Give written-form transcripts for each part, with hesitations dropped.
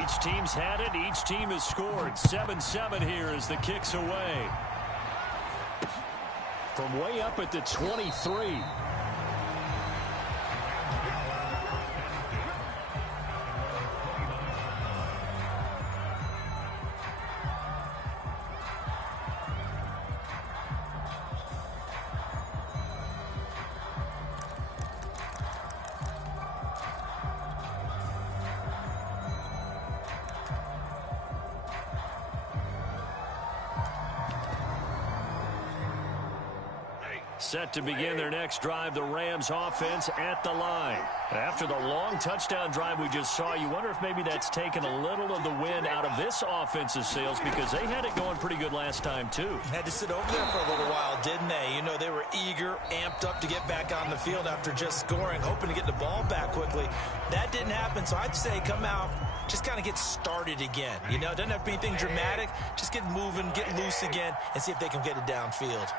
Each team's had it. Each team has scored. 7-7 here as the kick's away. From way up at the 23. Set to begin their next drive, the Rams offense at the line. After the long touchdown drive we just saw, you wonder if maybe that's taken a little of the wind out of this offense's sails because they had it going pretty good last time too. Had to sit over there for a little while, didn't they? You know, they were eager, amped up to get back on the field after just scoring, hoping to get the ball back quickly. That didn't happen, so I'd say come out, just kind of get started again. You know, it doesn't have to be anything dramatic. Just get moving, get loose again, and see if they can get it downfield.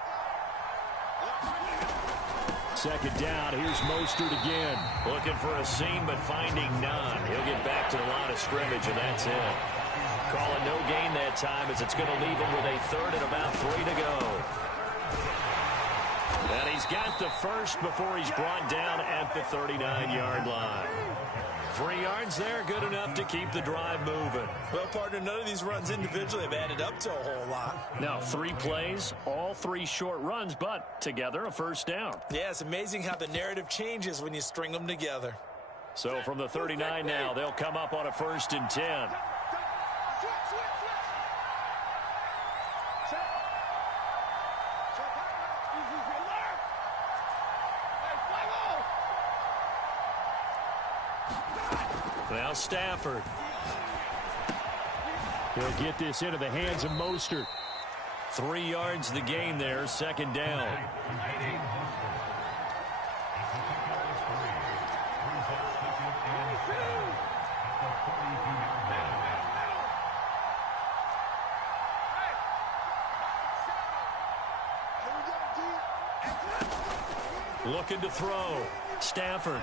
Second down, here's Mostert again. Looking for a seam, but finding none. He'll get back to the line of scrimmage, and that's it. Calling no gain that time as it's going to leave him with a third and about 3 to go. And he's got the first before he's brought down at the 39-yard line. 3 yards there, good enough to keep the drive moving. Well, partner, none of these runs individually have added up to a whole lot. Now, 3 plays, all 3 short runs, but together a first down. Yeah, it's amazing how the narrative changes when you string them together. So from the 39 now, they'll come up on a 1st and 10. Now Stafford. He'll get this into the hands of Mostert. 3 yards the gain there, second down. Looking to throw. Stafford.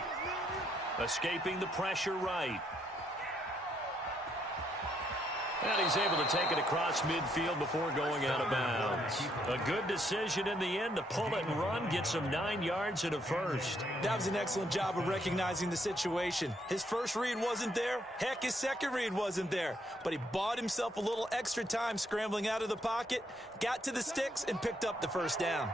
Escaping the pressure right. And he's able to take it across midfield before going out of bounds. A good decision in the end to pull it and run, get some 9 yards and a first. That was an excellent job of recognizing the situation. His first read wasn't there. Heck, his second read wasn't there. But he bought himself a little extra time scrambling out of the pocket, got to the sticks, and picked up the first down.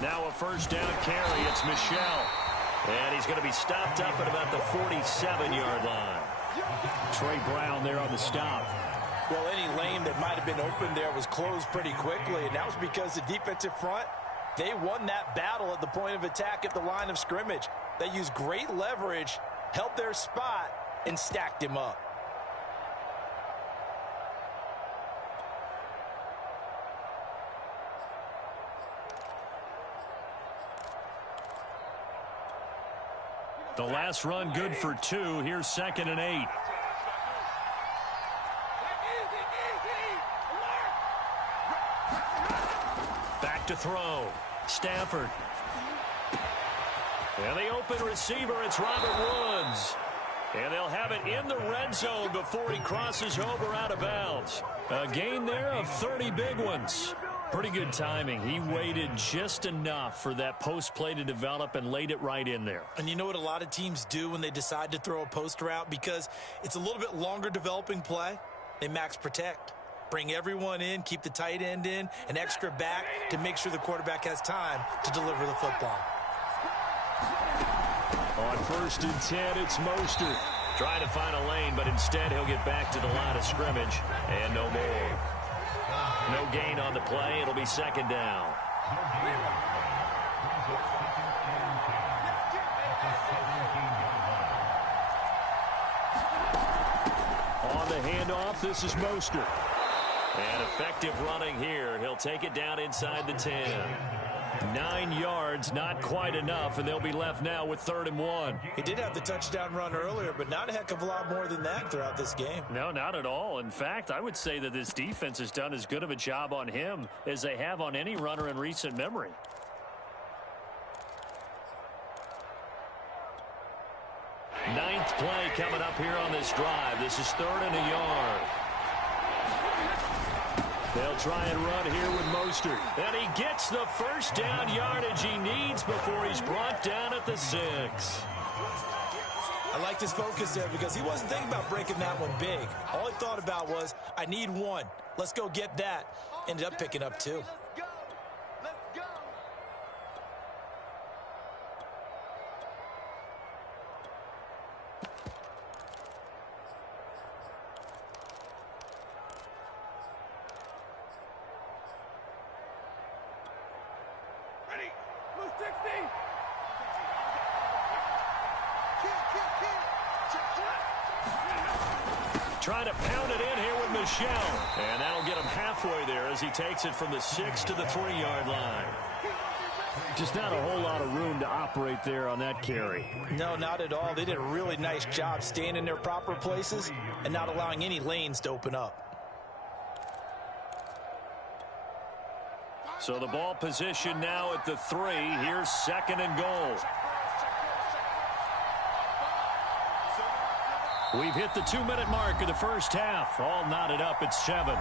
Now a first down carry. It's Michel. And he's going to be stopped up at about the 47-yard line. Trey Brown there on the stop. Well, any lane that might have been open there was closed pretty quickly, and that was because the defensive front, they won that battle at the point of attack at the line of scrimmage. They used great leverage, held their spot, and stacked him up. The last run good for 2. Here's 2nd and 8. Back to throw. Stafford. And the open receiver, it's Robert Woods. And they'll have it in the red zone before he crosses over out of bounds. A gain there of 30 big ones. Pretty good timing. He waited just enough for that post play to develop and laid it right in there. And you know what a lot of teams do when they decide to throw a post route? Because it's a little bit longer developing play. They max protect. Bring everyone in, keep the tight end in, an extra back to make sure the quarterback has time to deliver the football. On 1st and 10, it's Mostert. Trying to find a lane, but instead he'll get back to the line of scrimmage. And no more. No gain on the play. It'll be 2nd down. On the handoff, this is Mostert. And effective running here. He'll take it down inside the 10. 9 yards, not quite enough, and they'll be left now with 3rd and 1. He did have the touchdown run earlier, but not a heck of a lot more than that throughout this game. No, not at all. In fact, I would say that this defense has done as good of a job on him as they have on any runner in recent memory. Ninth play coming up here on this drive. This is 3rd and a yard. They'll try and run here with Mostert. And he gets the first down yardage he needs before he's brought down at the 6. I like his focus there because he wasn't thinking about breaking that one big. All he thought about was, I need 1. Let's go get that. Ended up picking up 2. Trying to pound it in here with Michel. And that'll get him halfway there as he takes it from the 6 to the 3-yard line. Just not a whole lot of room to operate there on that carry. No, not at all. They did a really nice job staying in their proper places and not allowing any lanes to open up. So the ball position now at the 3. Here's 2nd and goal. We've hit the 2-minute mark of the first half. All knotted up at 7.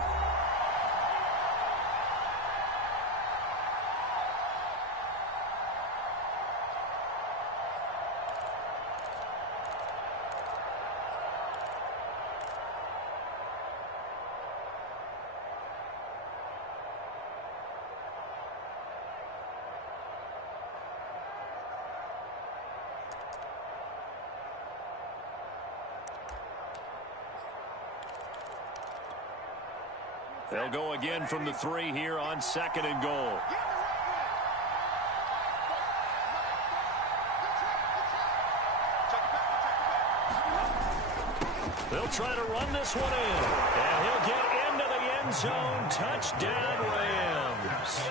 They'll go again from the 3 here on 2nd and goal. They'll try to run this one in. And he'll get into the end zone. Touchdown, Rams.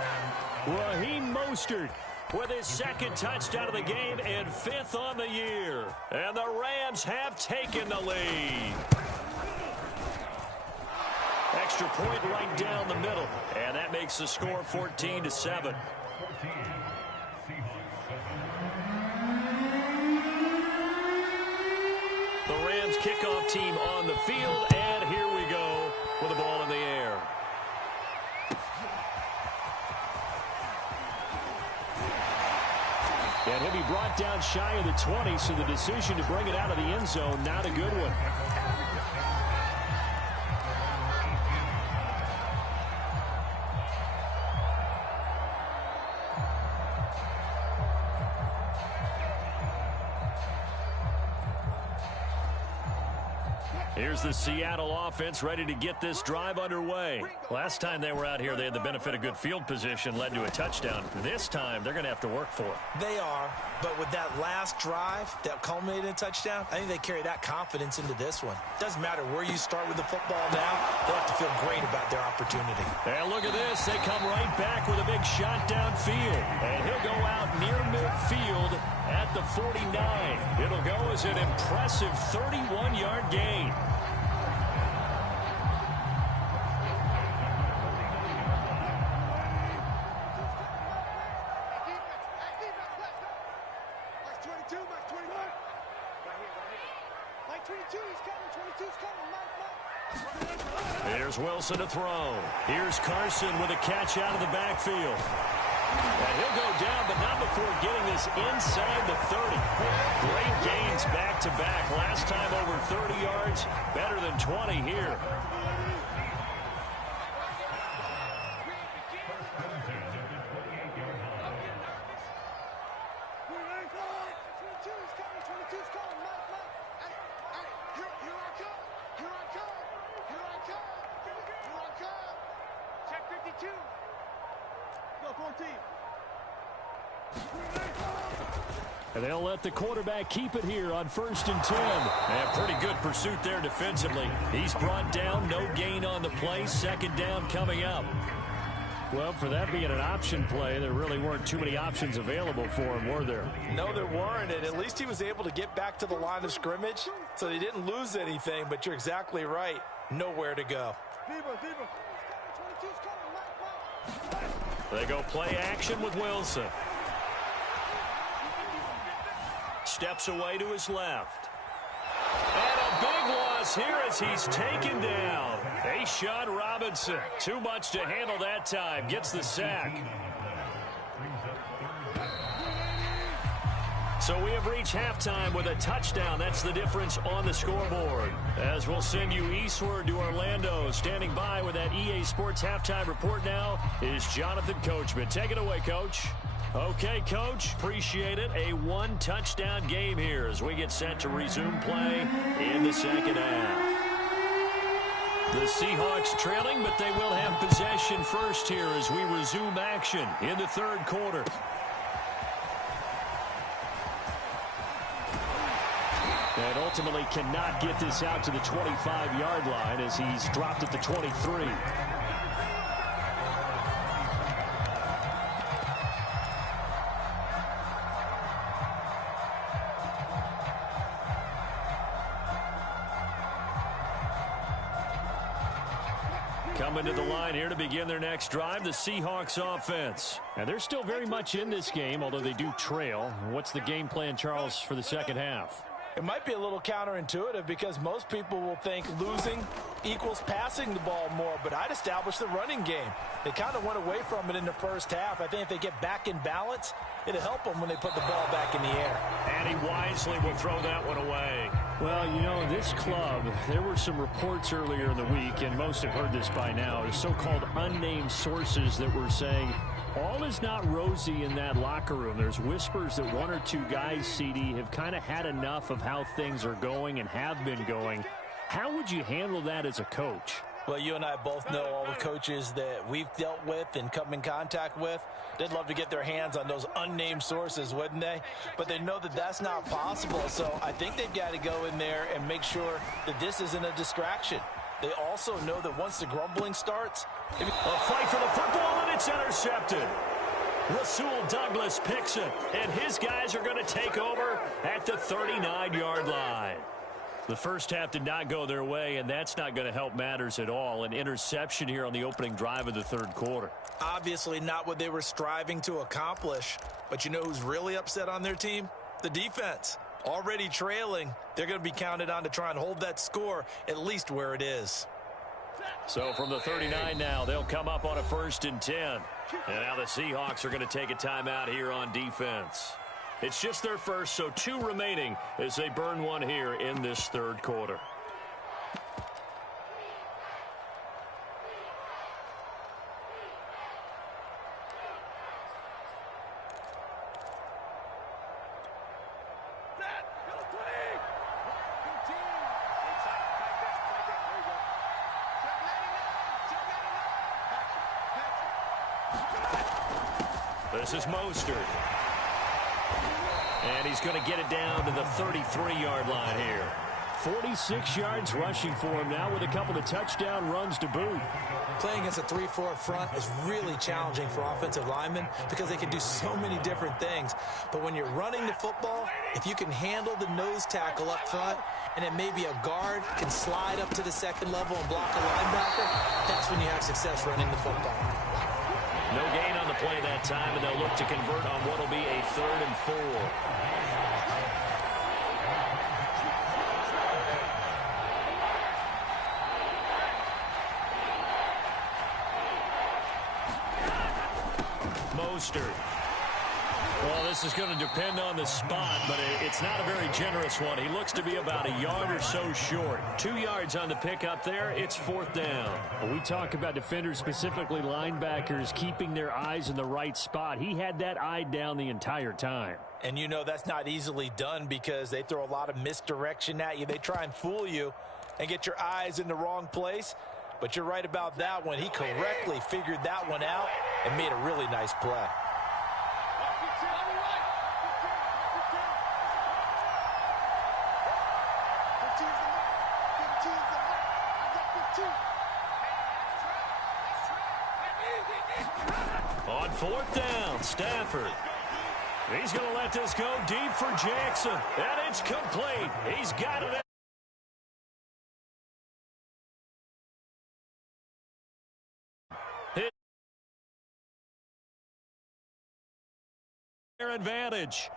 Raheem Mostert with his 2nd touchdown of the game and 5th on the year. And the Rams have taken the lead. Extra point right down the middle. And that makes the score 14-7. The Rams kickoff team on the field. And here we go with the ball in the air. And he'll be brought down shy of the 20, so the decision to bring it out of the end zone, not a good one. Here's the Seattle offense ready to get this drive underway. Last time they were out here, they had the benefit of good field position, led to a touchdown. This time, they're going to have to work for it. They are, but with that last drive that culminated in a touchdown, I think they carry that confidence into this one. Doesn't matter where you start with the football now, they have to feel great about their opportunity. And look at this. They come right back with a big shot downfield. And he'll go out near midfield at the 49. It'll go as an impressive 31-yard gain. Here's Wilson to throw. Here's Carson with a catch out of the backfield. And he'll go down, but not before getting this inside the 30. Great gains back-to-back. Last time over 30 yards, better than 20 here. And they'll let the quarterback keep it here on 1st and 10. And pretty good pursuit there defensively. He's brought down, no gain on the play. 2nd down coming up. Well, for that being an option play, there really weren't too many options available for him, were there? No, there weren't, and at least he was able to get back to the line of scrimmage, so he didn't lose anything, but you're exactly right. Nowhere to go. They go play action with Wilson. Steps away to his left. And a big loss here as he's taken down. Ashawn Robinson, too much to handle that time, gets the sack. So we have reached halftime with a touchdown. That's the difference on the scoreboard. As we'll send you eastward to Orlando. Standing by with that EA Sports halftime report now is Jonathan Coachman. Take it away, Coach. Okay, Coach, appreciate it. A one-touchdown game here as we get set to resume play in the second half. The Seahawks trailing, but they will have possession first here as we resume action in the third quarter. And ultimately cannot get this out to the 25-yard line as he's dropped at the 23. Coming to the line here to begin their next drive, the Seahawks offense. And they're still very much in this game, although they do trail. What's the game plan, Charles, for the second half? It might be a little counterintuitive because most people will think losing equals passing the ball more, but I'd establish the running game. They kind of went away from it in the first half. I think if they get back in balance, it'll help them when they put the ball back in the air. And he wisely will throw that one away. Well, you know, this club, there were some reports earlier in the week, and most have heard this by now, the so-called unnamed sources that were saying all is not rosy in that locker room. There's whispers that one or two guys, CD, have kind of had enough of how things are going and have been going. How would you handle that as a coach? Well, you and I both know all the coaches that we've dealt with and come in contact with. They'd love to get their hands on those unnamed sources, wouldn't they? But they know that that's not possible. So I think they've got to go in there and make sure that this isn't a distraction. They also know that once the grumbling starts, a fight for the football, and it's intercepted. Rasul Douglas picks it, and his guys are going to take over at the 39-yard line. The first half did not go their way, and that's not going to help matters at all. An interception here on the opening drive of the third quarter. Obviously not what they were striving to accomplish. But you know who's really upset on their team? The defense. Already trailing, they're going to be counted on to try and hold that score at least where it is. So from the 39 now, they'll come up on a 1st and 10. And now the Seahawks are going to take a timeout here on defense. It's just their first, so 2 remaining as they burn one here in this third quarter. This is Mostert. And he's going to get it down to the 33-yard line here. 46 yards rushing for him now with a couple of touchdown runs to boot. Playing against a 3-4 front is really challenging for offensive linemen because they can do so many different things. But when you're running the football, if you can handle the nose tackle up front, and then maybe a guard can slide up to the second level and block a linebacker, that's when you have success running the football. No gain on the play that time, and they'll look to convert on what will be a 3rd and 4. Mostert. Well, this is going to depend on the spot, but it's not a very generous one. He looks to be about a yard or so short. 2 yards on the pickup there. It's 4th down. When we talk about defenders, specifically linebackers, keeping their eyes in the right spot, he had that eye down the entire time. And you know that's not easily done because they throw a lot of misdirection at you. They try and fool you and get your eyes in the wrong place. But you're right about that one. He correctly figured that one out and made a really nice play. On 4th down, Stafford. He's going to let this go deep for Jackson. And it's complete. He's got it. Their advantage.